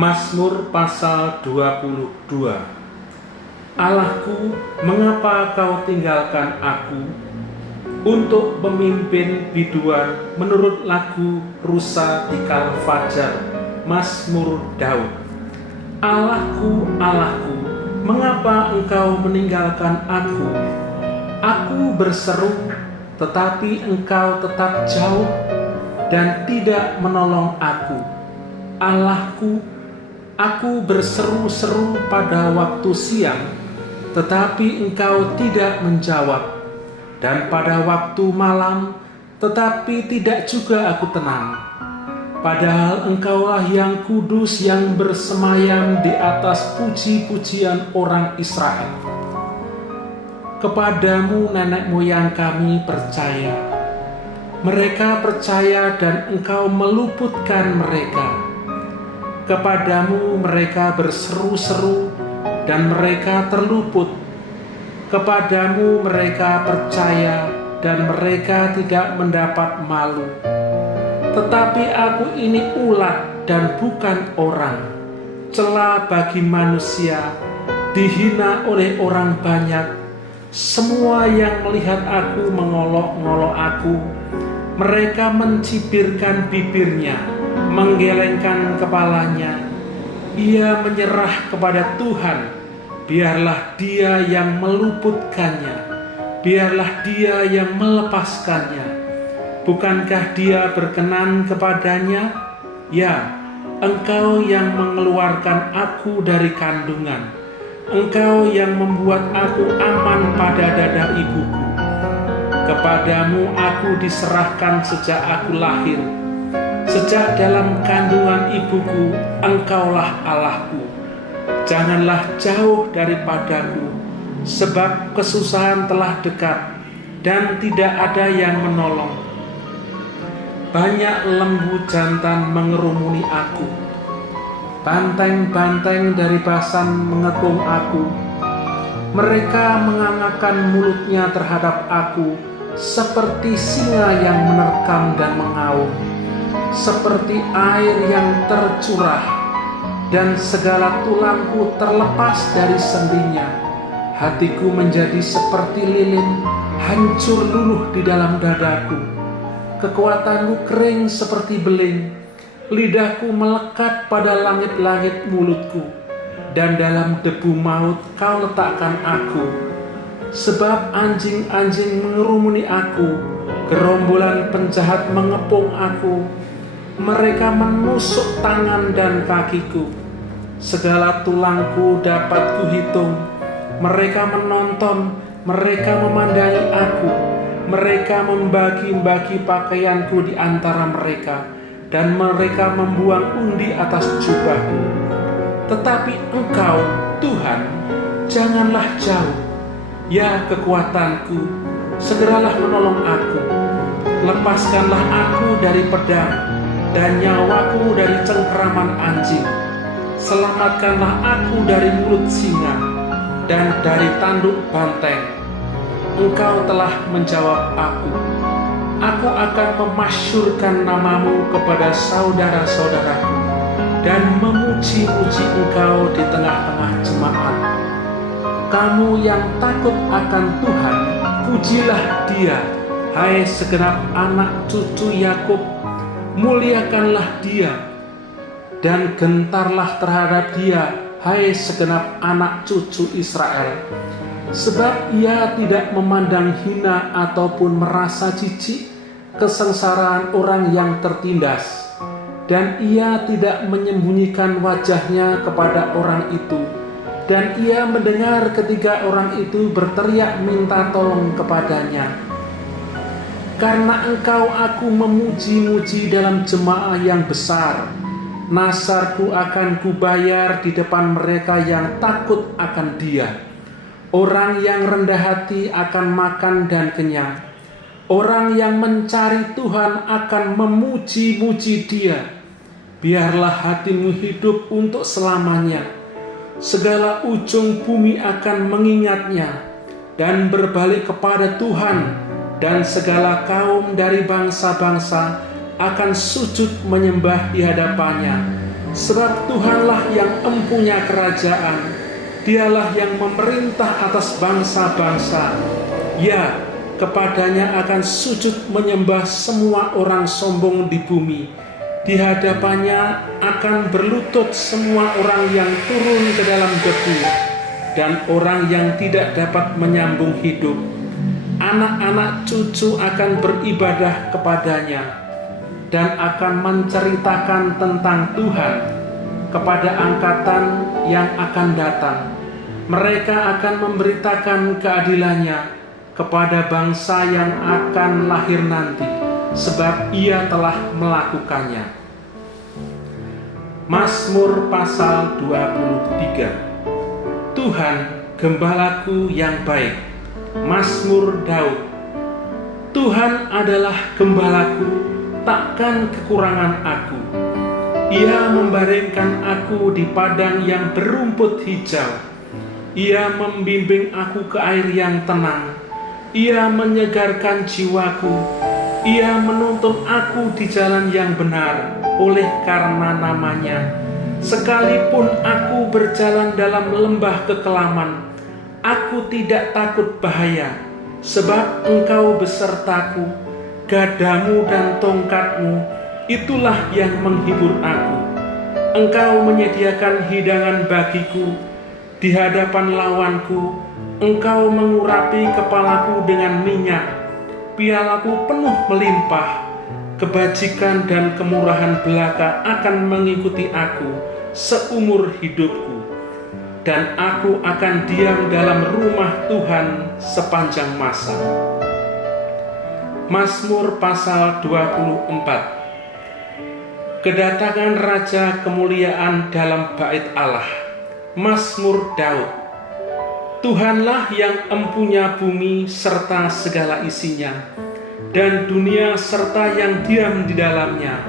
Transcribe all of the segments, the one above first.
Mazmur pasal 22. Allahku, mengapa kau tinggalkan aku untuk memimpin biduan menurut lagu Rusa Tikal Fajar, Mazmur Daud. Allahku, Allahku, mengapa engkau meninggalkan aku? Aku berseru, tetapi engkau tetap jauh dan tidak menolong aku. Allahku, aku berseru-seru pada waktu siang, tetapi engkau tidak menjawab. Dan pada waktu malam, tetapi tidak juga aku tenang. Padahal engkaulah yang kudus yang bersemayam di atas puji-pujian orang Israel. Kepadamu nenek moyang kami percaya. Mereka percaya dan engkau meluputkan mereka. Kepadamu mereka berseru-seru dan mereka terluput. Kepadamu mereka percaya dan mereka tidak mendapat malu. Tetapi aku ini ulat dan bukan orang, cela bagi manusia, dihina oleh orang banyak. Semua yang melihat aku mengolok-ngolok aku. Mereka mencibirkan bibirnya, menggelengkan kepalanya. Ia menyerah kepada Tuhan. Biarlah Dia yang meluputkannya. Biarlah Dia yang melepaskannya. Bukankah Dia berkenan kepadanya? Ya, Engkau yang mengeluarkan aku dari kandungan. Engkau yang membuat aku aman pada dada ibuku. Kepadamu aku diserahkan sejak aku lahir. Sejak dalam kandungan ibuku, Engkaulah Allahku. Janganlah jauh daripadaku, sebab kesusahan telah dekat dan tidak ada yang menolong. Banyak lembu jantan mengerumuni aku. Banteng-banteng dari Basan mengepung aku. Mereka mengangakkan mulutnya terhadap aku, seperti singa yang menerkam dan mengaum, seperti air yang tercurah, dan segala tulangku terlepas dari sendinya. Hatiku menjadi seperti lilin, hancur luluh di dalam dadaku. Kekuatanku kering seperti beling, lidahku melekat pada langit-langit mulutku, dan dalam debu maut kau letakkan aku. Sebab anjing-anjing mengerumuni aku, gerombolan penjahat mengepung aku. Mereka menusuk tangan dan kakiku. Segala tulangku dapat kuhitung. Mereka menonton, mereka memandangi aku. Mereka membagi-bagi pakaianku di antara mereka, dan mereka membuang undi atas jubahku. Tetapi Engkau, Tuhan, janganlah jauh. Ya kekuatanku, segeralah menolong aku. Lepaskanlah aku dari pedang dan nyawaku dari cengkeraman anjing. Selamatkanlah aku dari mulut singa dan dari tanduk banteng. Engkau telah menjawab aku. Aku akan memasyurkan namamu kepada saudara-saudaraku dan memuji-muji Engkau di tengah-tengah jemaat. Kamu yang takut akan Tuhan, pujilah Dia, hai segenap anak cucu Yakub. Muliakanlah Dia dan gentarlah terhadap Dia, hai segenap anak cucu Israel. Sebab Ia tidak memandang hina ataupun merasa jijik kesengsaraan orang yang tertindas, dan Ia tidak menyembunyikan wajahnya kepada orang itu. Dan Ia mendengar ketika orang itu berteriak minta tolong kepadanya. Karena Engkau aku memuji-muji dalam jemaah yang besar. Nasarku akan kubayar di depan mereka yang takut akan Dia. Orang yang rendah hati akan makan dan kenyang. Orang yang mencari Tuhan akan memuji-muji Dia. Biarlah hatimu hidup untuk selamanya. Segala ujung bumi akan mengingatnya dan berbalik kepada Tuhan, dan segala kaum dari bangsa-bangsa akan sujud menyembah di hadapannya. Sebab Tuhanlah yang empunya kerajaan, Dialah yang memerintah atas bangsa-bangsa. Ya, kepadanya akan sujud menyembah semua orang sombong di bumi. Di hadapannya akan berlutut semua orang yang turun ke dalam debu dan orang yang tidak dapat menyambung hidup. Anak-anak cucu akan beribadah kepadanya dan akan menceritakan tentang Tuhan kepada angkatan yang akan datang. Mereka akan memberitakan keadilannya kepada bangsa yang akan lahir nanti, sebab Ia telah melakukannya. Mazmur pasal 23. Tuhan, gembalaku yang baik. Mazmur Daud. Tuhan adalah gembalaku, takkan kekurangan aku. Ia membaringkan aku di padang yang berumput hijau. Ia membimbing aku ke air yang tenang. Ia menyegarkan jiwaku. Ia menuntun aku di jalan yang benar oleh karena namanya. Sekalipun aku berjalan dalam lembah kekelaman, aku tidak takut bahaya, sebab Engkau besertaku. Gadamu dan tongkatmu, itulah yang menghibur aku. Engkau menyediakan hidangan bagiku di hadapan lawanku. Engkau mengurapi kepalaku dengan minyak, pialaku penuh melimpah. Kebajikan dan kemurahan belaka akan mengikuti aku seumur hidupku, dan aku akan diam dalam rumah Tuhan sepanjang masa. Mazmur pasal 24. Kedatangan Raja kemuliaan dalam bait Allah. Mazmur Daud. Tuhanlah yang empunya bumi serta segala isinya, dan dunia serta yang diam di dalamnya.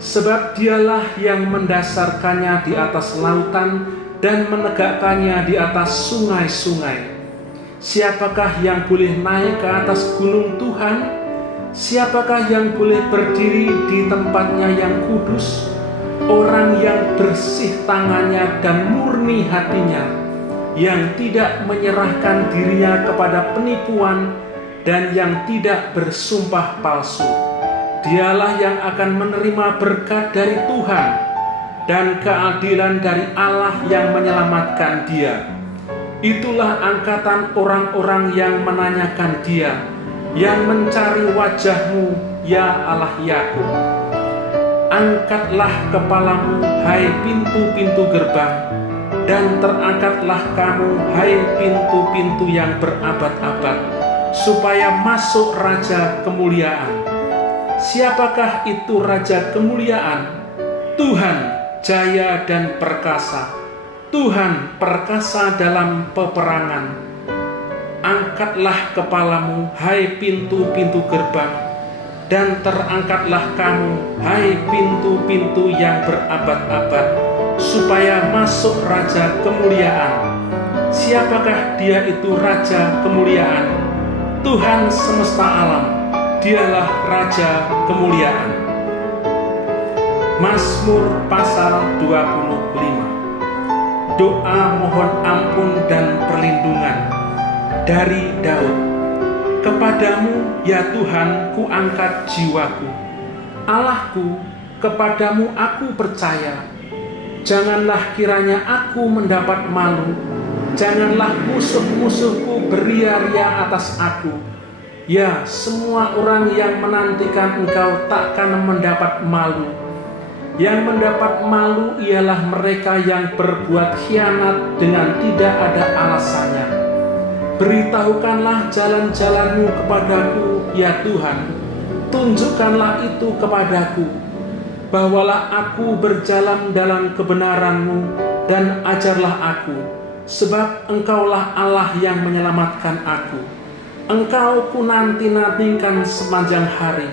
Sebab Dialah yang mendasarkannya di atas lautan dan menegakkannya di atas sungai-sungai. Siapakah yang boleh naik ke atas gunung Tuhan? Siapakah yang boleh berdiri di tempatnya yang kudus? Orang yang bersih tangannya dan murni hatinya, yang tidak menyerahkan dirinya kepada penipuan dan yang tidak bersumpah palsu. Dialah yang akan menerima berkat dari Tuhan dan keadilan dari Allah yang menyelamatkan dia. Itulah angkatan orang-orang yang menanyakan dia, yang mencari wajah-Mu, ya Allah Yakub. Angkatlah kepalamu, hai pintu-pintu gerbang, dan terangkatlah kamu, hai pintu-pintu yang berabad-abad, supaya masuk Raja kemuliaan. Siapakah itu Raja kemuliaan? Tuhan, jaya dan perkasa. Tuhan, perkasa dalam peperangan. Angkatlah kepalamu, hai pintu-pintu gerbang, dan terangkatlah kamu, hai pintu-pintu yang berabad-abad, supaya masuk Raja kemuliaan. Siapakah Dia itu Raja kemuliaan? Tuhan semesta alam, Dialah Raja kemuliaan. Mazmur pasal 25. Doa mohon ampun dan perlindungan dari Daud. Kepadamu, ya Tuhan, ku angkat jiwaku. Allahku, kepadamu aku percaya. Janganlah kiranya aku mendapat malu. Janganlah musuh-musuhku beria-ria atas aku. Ya, semua orang yang menantikan Engkau takkan mendapat malu. Yang mendapat malu ialah mereka yang berbuat khianat dengan tidak ada alasannya. Beritahukanlah jalan-jalan-Mu kepadaku, ya Tuhan. Tunjukkanlah itu kepadaku. Bawalah aku berjalan dalam kebenaran-Mu dan ajarlah aku, sebab Engkaulah Allah yang menyelamatkan aku. Engkau ku nanti-nantikan sepanjang hari.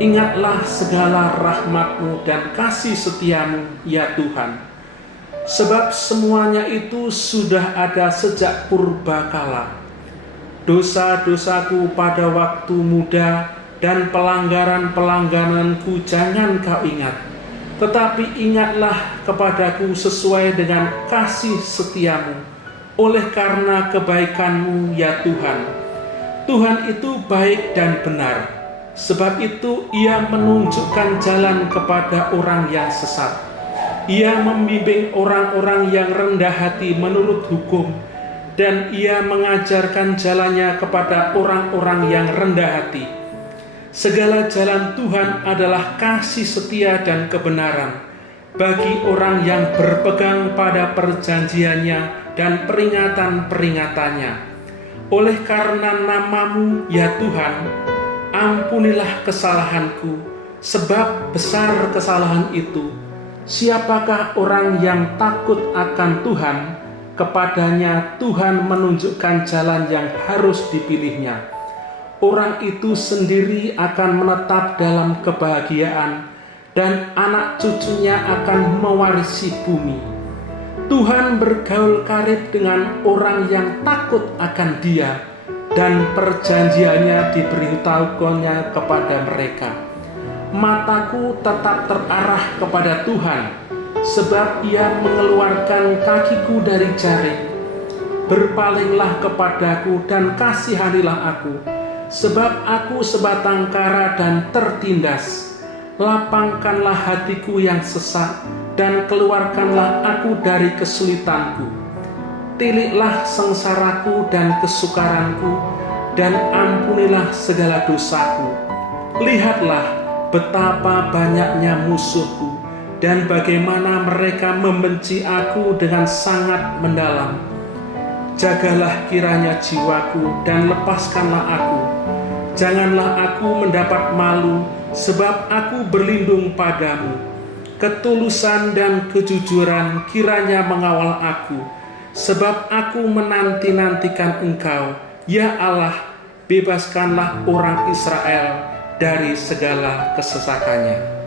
Ingatlah segala rahmat-Mu dan kasih setia-Mu, ya Tuhan. Sebab semuanya itu sudah ada sejak purbakala. Dosa-dosaku pada waktu muda dan pelanggaran-pelanggaranku jangan Kau ingat. Tetapi ingatlah kepadaku sesuai dengan kasih setiamu, oleh karena kebaikanmu ya Tuhan. Tuhan itu baik dan benar, sebab itu Ia menunjukkan jalan kepada orang yang sesat. Ia membimbing orang-orang yang rendah hati menurut hukum, dan Ia mengajarkan jalannya kepada orang-orang yang rendah hati. Segala jalan Tuhan adalah kasih setia dan kebenaran bagi orang yang berpegang pada perjanjiannya dan peringatan-peringatannya. Oleh karena nama-Mu ya Tuhan, ampunilah kesalahanku, sebab besar kesalahan itu. Siapakah orang yang takut akan Tuhan? Kepadanya Tuhan menunjukkan jalan yang harus dipilihnya. Orang itu sendiri akan menetap dalam kebahagiaan, dan anak cucunya akan mewarisi bumi. Tuhan bergaul karib dengan orang yang takut akan Dia, dan perjanjiannya diberitahukannya kepada mereka. Mataku tetap terarah kepada Tuhan, sebab Ia mengeluarkan kakiku dari jaring. Berpalinglah kepadaku dan kasihanilah aku, sebab aku sebatang kara dan tertindas. Lapangkanlah hatiku yang sesak, dan keluarkanlah aku dari kesulitanku. Tiliklah sengsaraku dan kesukaranku, dan ampunilah segala dosaku. Lihatlah betapa banyaknya musuhku, dan bagaimana mereka membenci aku dengan sangat mendalam. Jagalah kiranya jiwaku dan lepaskanlah aku. Janganlah aku mendapat malu, sebab aku berlindung padamu. Ketulusan dan kejujuran kiranya mengawal aku, sebab aku menanti-nantikan Engkau. Ya Allah, bebaskanlah orang Israel dari segala kesesakannya.